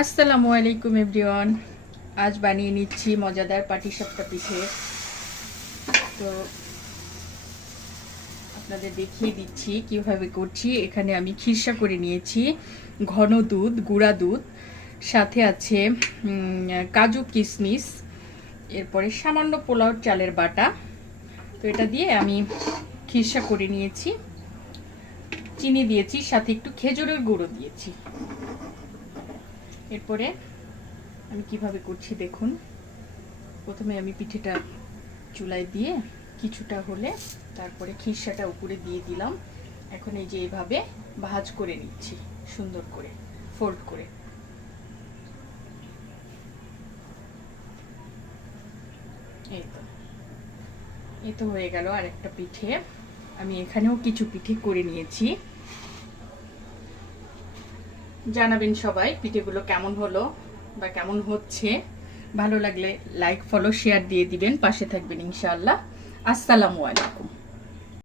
আসসালামু আলাইকুম এভরিওয়ান। আজ বানিয়ে নিচ্ছি মজাদার পাটিসাপটা পিঠে। তো আপনাদের দেখিয়ে দিচ্ছি কিভাবে করছি। এখানে আমি খিরসা করে নিয়েছি, ঘন দুধ, গুঁড়া দুধ, সাথে আছে কাজু কিশমিশ, এরপরে সামান্য পোলাও চালের বাটা। তো এটা দিয়ে আমি খিরসা করে নিয়েছি। চিনি দিয়েছি, সাথে একটু খেজুরের গুঁড়ো দিয়েছি। এরপরে আমি কিভাবে করছি দেখুন। প্রথমে আমি পিঠেটা চুলায় দিয়ে কিছুটা হলে তারপরে খিরসাটা উপরে দিয়ে দিলাম। এখন এই যে এইভাবে ভাঁজ করে নিচ্ছি, সুন্দর করে ফোল্ড করে। এই তো হয়ে গেল আর একটা পিঠে। আমি এখানেও কিছু পিঠে করে নিয়েছি। জানাবেন সবাই পিঠেগুলো কেমন হলো বা কেমন হচ্ছে। ভালো লাগলে লাইক, ফলো, শেয়ার দিয়ে দিবেন, পাশে থাকবেন ইনশাআল্লাহ। আসসালামু আলাইকুম।